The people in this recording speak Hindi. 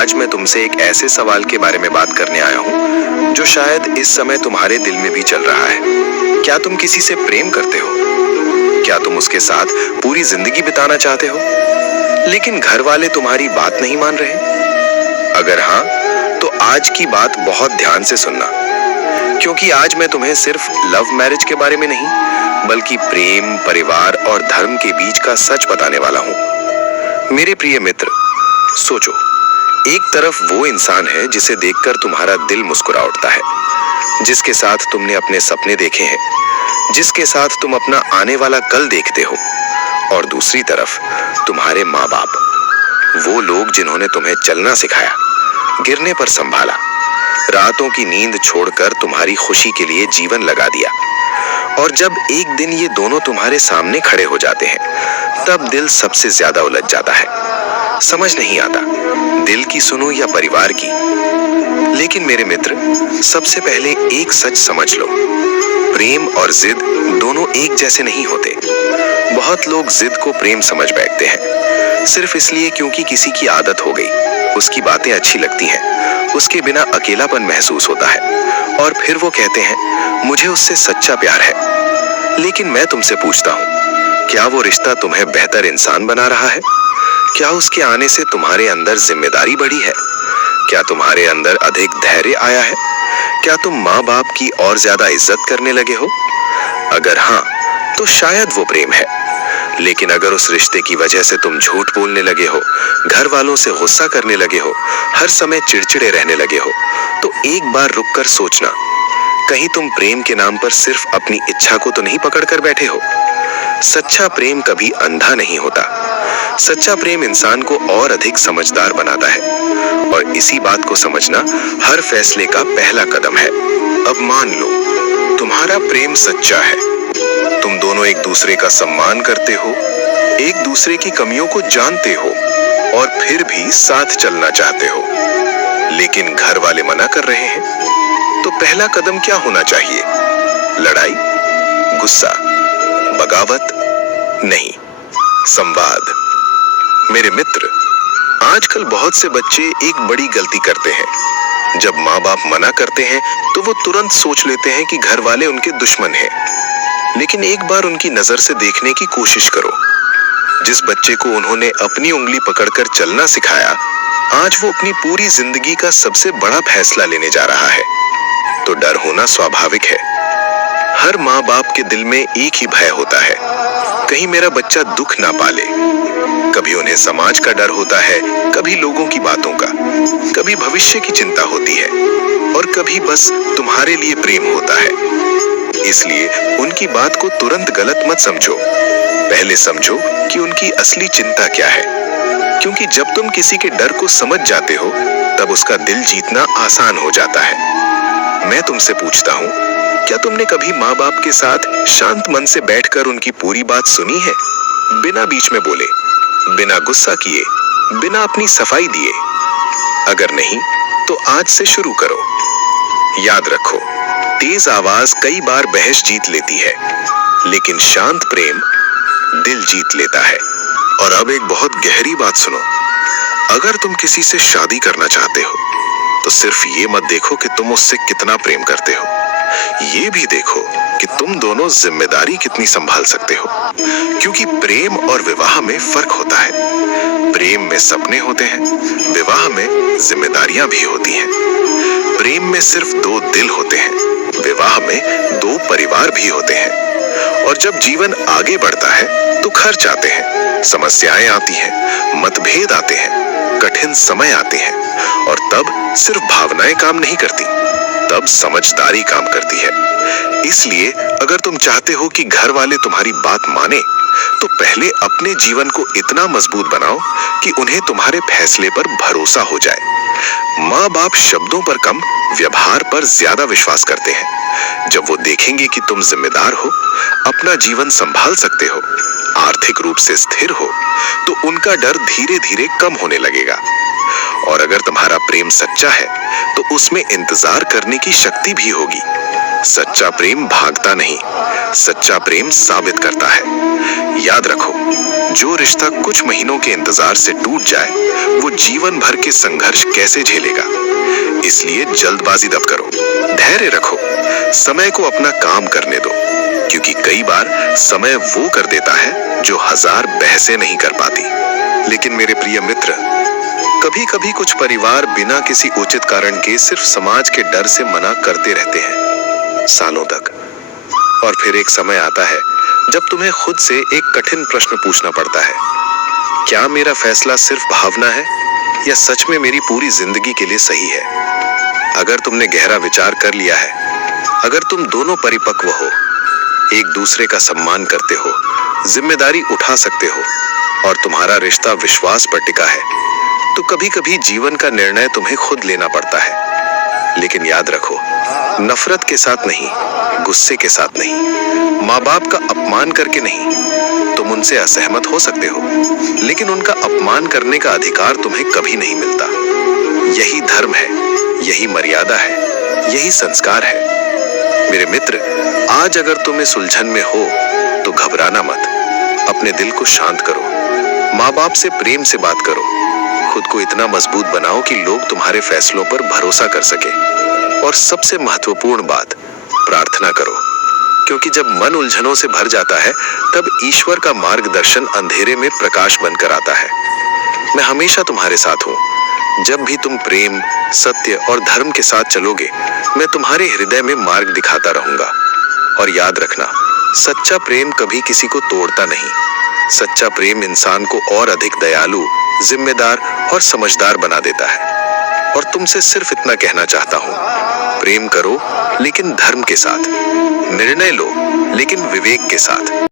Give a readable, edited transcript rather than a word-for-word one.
आज मैं तुमसे एक ऐसे सवाल के बारे में बात करने आया हूँ जो शायद इस समय तुम्हारे दिल में भी चल रहा है। क्या तुम किसी से प्रेम करते हो? क्या तुम उसके साथ पूरी जिंदगी बिताना चाहते हो, लेकिन घर वाले तुम्हारी बात नहीं मान रहे? अगर हाँ, तो आज की बात बहुत ध्यान से सुनना, क्योंकि आज मैं तुम्हें सिर्फ लव मैरिज के बारे में नहीं, बल्कि प्रेम, परिवार और धर्म के बीच का सच बताने वाला हूँ। मेरे प्रिय मित्र, सोचो, एक तरफ वो इंसान है जिसे देखकर तुम्हारा दिल मुस्कुरा उठता है, जिसके साथ तुमने अपने सपने देखे हैं, जिसके साथ तुम अपना आने वाला कल देखते हो, और दूसरी तरफ तुम्हारे माँ बाप, वो लोग जिन्होंने तुम्हें चलना सिखाया, गिरने पर संभाला, रातों की नींद छोड़कर तुम्हारी खुशी के लिए जीवन लगा दिया। और जब एक दिन ये दोनों तुम्हारे सामने खड़े हो जाते हैं, तब दिल सबसे ज्यादा उलझ जाता है। समझ नहीं आता दिल की सुनो या परिवार की। लेकिन मेरे मित्र, सबसे पहले एक सच समझ लो, प्रेम और जिद दोनों एक जैसे नहीं होते। बहुत लोग जिद को प्रेम समझ बैठते हैं, सिर्फ इसलिए क्योंकि किसी की आदत हो गई, उसकी बातें अच्छी लगती हैं, उसके बिना अकेलापन महसूस होता है, और फिर वो कहते हैं मुझे उससे सच्चा प्यार है। लेकिन मैं तुमसे पूछता हूँ, क्या वो रिश्ता तुम्हें बेहतर इंसान बना रहा है? क्या उसके आने से तुम्हारे अंदर जिम्मेदारी बढ़ी है? क्या तुम्हारे अंदर अधिक धैर्य आया है? क्या तुम माँ बाप की और ज्यादा इज्जत करने लगे हो? अगर हाँ, तो शायद वो प्रेम है। लेकिन अगर उस रिश्ते की वजह से तुम झूठ बोलने लगे हो, घर वालों से गुस्सा करने लगे हो, हर समय चिड़चिड़े रहने लगे हो, तो एक बार रुक कर सोचना, कहीं तुम प्रेम के नाम पर सिर्फ अपनी इच्छा को तो नहीं पकड़ कर बैठे हो? सच्चा प्रेम कभी अंधा नहीं होता। सच्चा प्रेम इंसान को और अधिक समझदार बनाता है, और इसी बात को समझना हर फैसले का पहला कदम है। अब मान लो तुम्हारा प्रेम सच्चा है, तुम दोनों एक दूसरे का सम्मान करते हो, एक दूसरे की कमियों को जानते हो, और फिर भी साथ चलना चाहते हो, लेकिन घर वाले मना कर रहे हैं, तो पहला कदम क्या होना चाहिए? लड़ाई, गुस्सा, बगावत? नहीं, संवाद। मेरे मित्र, आजकल बहुत से बच्चे एक बड़ी गलती करते हैं। जब माँ बाप मना करते हैं तो वो तुरंत सोच लेते हैं कि घर वाले उनके दुश्मन हैं। लेकिन एक बार उनकी नजर से देखने की कोशिश करो। जिस बच्चे को उन्होंने अपनी उंगली पकड़कर चलना सिखाया, आज वो अपनी पूरी जिंदगी का सबसे बड़ा फैसला लेने जा रहा है। तो डर होना स्वाभाविक है। हर माँ बाप के दिल में एक ही भय होता है, कहीं मेरा बच्चा दुख ना पाले। कभी उन्हें समाज का डर होता है, कभी लोगों की बातों का, कभी भविष्य की चिंता होती है, और कभी बस तुम्हारे लिए प्रेम होता है। इसलिए उनकी बात को तुरंत गलत मत समझो, पहले समझो कि उनकी असली चिंता क्या है। क्योंकि जब तुम किसी के डर को समझ जाते हो, तब उसका दिल जीतना आसान हो जाता है। मैं तुमसे पूछता हूँ, क्या तुमने कभी माँ बाप के साथ शांत मन से बैठकर उनकी पूरी बात सुनी है, बिना बीच में बोले, बिना गुस्सा किए, बिना अपनी सफाई दिए? अगर नहीं, तो आज से शुरू करो। याद रखो, तेज आवाज कई बार बहस जीत लेती है, लेकिन शांत प्रेम दिल जीत लेता है। और अब एक बहुत गहरी बात सुनो, अगर तुम किसी से शादी करना चाहते हो, तो सिर्फ ये मत देखो कि तुम उससे कितना प्रेम करते हो, ये भी देखो कि तुम दोनों जिम्मेदारी कितनी संभाल सकते हो। क्योंकि प्रेम और विवाह में फर्क होता है। प्रेम में सपने होते हैं, विवाह में जिम्मेदारियां भी होती हैं। प्रेम में सिर्फ दो दिल होते हैं, विवाह में दो परिवार भी होते हैं। और जब जीवन आगे बढ़ता है तो खर्च आते हैं, समस्याएं आती हैं, मतभेद आते हैं, कठिन समय आते हैं, और तब सिर्फ भावनाएं काम नहीं करती, तब समझदारी काम करती है। इसलिए अगर तुम चाहते हो कि घर वाले तुम्हारी बात माने, तो पहले अपने जीवन को इतना मजबूत बनाओ कि उन्हें तुम्हारे फैसले पर भरोसा हो जाए। माँ बाप शब्दों पर कम, व्यवहार पर ज्यादा विश्वास करते हैं। जब वो देखेंगे कि तुम जिम्मेदार हो, अपना जीवन संभाल सकते हो, आर्थिक रूप से स्थिर हो, तो उनका डर धीरे धीरे कम होने लगेगा। और अगर तुम्हारा प्रेम सच्चा है, तो उसमें इंतजार करने की शक्ति भी होगी। सच्चा प्रेम भागता नहीं, सच्चा प्रेम साबित करता है। याद रखो, जो रिश्ता कुछ महीनों के इंतजार से टूट जाए, वो जीवन भर के संघर्ष कैसे झेलेगा। इसलिए जल्दबाजी मत करो, धैर्य रखो, समय को अपना काम करने दो, क्योंकि कई बार समय वो कर देता है जो हजार बहसें नहीं कर पाती। लेकिन मेरे प्रिय मित्र, कभी कभी कुछ परिवार बिना किसी उचित कारण के सिर्फ समाज के डर से मना करते रहते हैं, सालों तक। और फिर एक समय आता है जब तुम्हें खुद से एक कठिन प्रश्न पूछना पड़ता है, क्या मेरा फैसला सिर्फ भावना है या सच में मेरी पूरी जिंदगी के लिए सही है। अगर तुमने गहरा विचार कर लिया है, अगर तुम दोनों परिपक्व हो, एक दूसरे का सम्मान करते हो, जिम्मेदारी उठा सकते हो और तुम्हारा रिश्ता विश्वास पर टिका है, तो कभी कभी जीवन का निर्णय तुम्हें खुद लेना पड़ता है। लेकिन याद रखो, नफरत के साथ नहीं, गुस्से के साथ नहीं, माँ बाप का अपमान करके नहीं। तुम उनसे असहमत हो सकते हो, लेकिन उनका अपमान करने का अधिकार तुम्हें कभी नहीं मिलता। यही धर्म है, यही मर्यादा है, यही संस्कार है। मेरे मित्र, आज अगर तुम इस उलझन में हो तो घबराना मत, अपने दिल को शांत करो, माँ बाप से प्रेम से बात करो, खुद को इतना मजबूत बनाओ कि लोग तुम्हारे फैसलों पर भरोसा कर सके। और सबसे महत्वपूर्ण बात, प्रार्थना करो, क्योंकि जब मन उलझनों से भर जाता है, तब ईश्वर का मार्गदर्शन अंधेरे में प्रकाश बनकर आता है। मैं हमेशा तुम्हारे साथ हूँ। जब भी तुम प्रेम, सत्य और धर्म के साथ चलोगे, मैं तुम्हारे हृदय में मार्ग दिखाता रहूंगा। और याद रखना, सच्चा प्रेम कभी किसी को तोड़ता नहीं। सच्चा प्रेम इंसान को और अधिक दयालु, जिम्मेदार और समझदार बना देता है। और तुमसे सिर्फ इतना कहना चाहता हूँ, प्रेम करो लेकिन धर्म के साथ, निर्णय लो लेकिन विवेक के साथ।